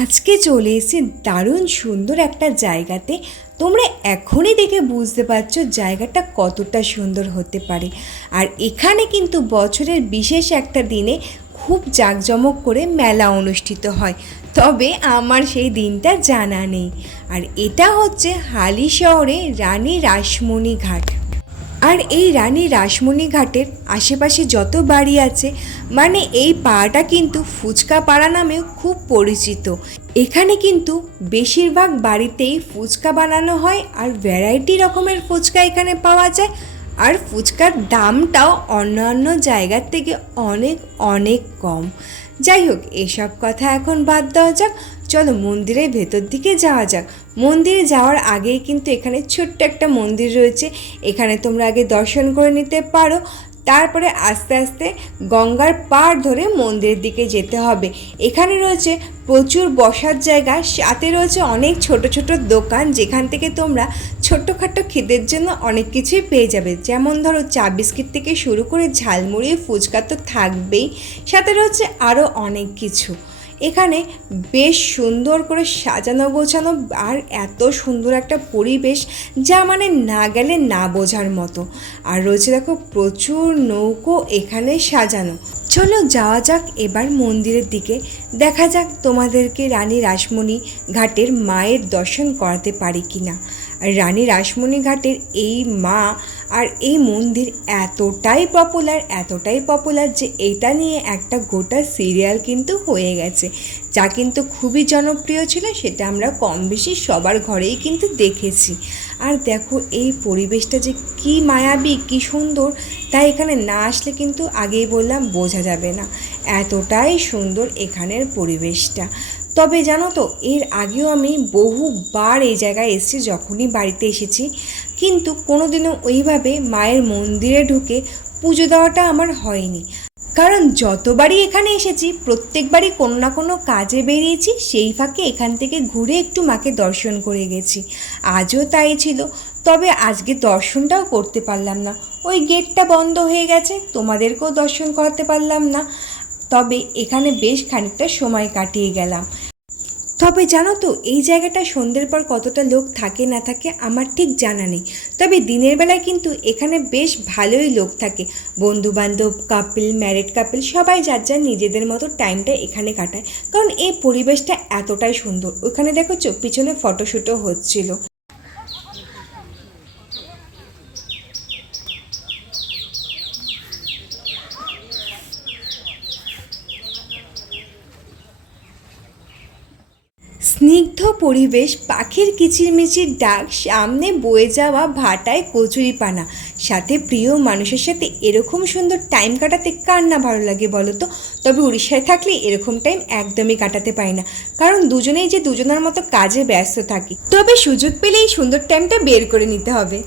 আজকে চলে এসেছি দারুণ সুন্দর একটা জায়গাতে। তোমরা এখনই দেখে বুঝতে পারছ জায়গাটা কতটা সুন্দর হতে পারে। আর এখানে কিন্তু বছরের বিশেষ একটা দিনে খুব জাঁকজমক করে মেলা অনুষ্ঠিত হয়। তবে আমার সেই দিনটা জানা নেই। আর এটা হচ্ছে হালি শহরে রানী রাসমণি ঘাট। আর এই রানী রাসমণি ঘাটের আশেপাশে যত বাড়ি আছে মানে এই পাড়াটা কিন্তু ফুচকা পাড়া নামেও খুব পরিচিত। এখানে কিন্তু বেশিরভাগ বাড়িতেই ফুচকা বানানো হয় আর ভ্যারাইটি রকমের ফুচকা এখানে পাওয়া যায়। আর ফুচকার দামটাও অন্যান্য জায়গার থেকে অনেক অনেক কম। যাই হোক এসব কথা এখন বাদ দেওয়া যাক। চলো মন্দিরের ভেতর দিকে যাওয়া যাক। মন্দিরে যাওয়ার আগেই কিন্তু এখানে ছোট্ট একটা মন্দির রয়েছে। এখানে তোমরা আগে দর্শন করে নিতে পারো। তারপরে আস্তে আস্তে গঙ্গার পাড় ধরে মন্দিরের দিকে যেতে হবে। এখানে রয়েছে প্রচুর বসার জায়গা। সাথে রয়েছে অনেক ছোট ছোট দোকান যেখান থেকে তোমরা ছোট্টখাটো খিদের জন্য অনেক কিছুই পেয়ে যাবে। যেমন ধরো, চা বিস্কিট থেকে শুরু করে ঝালমুড়ি, ফুচকা তো থাকবেই, সাথে রয়েছে আরও অনেক কিছু। এখানে বেশ সুন্দর করে সাজানো, গোছানো আর এত সুন্দর একটা পরিবেশ যা মানে না গেলে না বোঝার মতো। আর রয়েছে দেখো, প্রচুর নৌকো এখানে সাজানো। চলো যাওয়া যাক এবার মন্দিরের দিকে। দেখা যাক তোমাদেরকে রানী রাসমণি ঘাটের মায়ের দর্শন করাতে পারি কি না রানী রাসমণি ঘাটের এই মা আর এই মন্দির এতটাই পপুলার এতটাই পপুলার যে এটা নিয়ে একটা গোটা সিরিয়াল কিন্তু হয়ে গেছে। যা কিন্তু খুবই জনপ্রিয় ছিল সেটা আমরা কম বেশি সবার ঘরেই কিন্তু দেখেছি। আর দেখো এই পরিবেশটা যে কি মায়াবী, কি সুন্দর তাই এখানে না আসলে কিন্তু আগেই বললাম বোঝা যাবে না। এতটাই সুন্দর এখানের পরিবেশটা। তবে জানো তো, এর আগেও আমি বহুবার এই জায়গায় এসেছি, যখনই বাড়িতে এসেছি। কিন্তু কোনোদিনও ওইভাবে মায়ের মন্দিরে ঢুকে পুজো দেওয়াটা আমার হয়নি। কারণ যতবারই এখানে এসেছি, প্রত্যেকবারই কোনো না কোনো কাজে বেরিয়েছি, সেই ফাঁকে এখান থেকে ঘুরে একটু মাকে দর্শন করে গেছি। আজও তাই ছিল, তবে আজকে দর্শনটাও করতে পারলাম না। ওই গেটটা বন্ধ হয়ে গেছে, তোমাদেরকেও দর্শন করাতে পারলাম না। তবে এখানে বেশ খানিকটা সময় কাটিয়ে গেলাম। তবে জানো তো, এই জায়গাটা সন্ধ্যের পর কতটা লোক থাকে না থাকে আমার ঠিক জানা নেই। তবে দিনের বেলায় কিন্তু এখানে বেশ ভালোই লোক থাকে। বন্ধু বান্ধব কাপল ম্যারিড কাপল সবাই যার যার নিজেদের মতো টাইমটা এখানে কাটায়। কারণ এই পরিবেশটা এতটাই সুন্দর। ওখানে দেখো পিছনে ফটোশ্যুটও হচ্ছিল। স্নিগ্ধ পরিবেশ, পাখির কিচিরমিচির ডাক, সামনে বয়ে যাওয়া ভাটায় কচুরি পানা সাথে প্রিয় মানুষের সাথে এরকম সুন্দর টাইম কাটাতে কার না ভালো লাগে বলো তো? তবে উড়িষ্যায় থাকলে এরকম টাইম একদমই কাটাতে পারি না। কারণ দুজনেই যে দুজনের মতো কাজে ব্যস্ত থাকি। তবে সুযোগ পেলে এই সুন্দর টাইমটা বের করে নিতে হবে।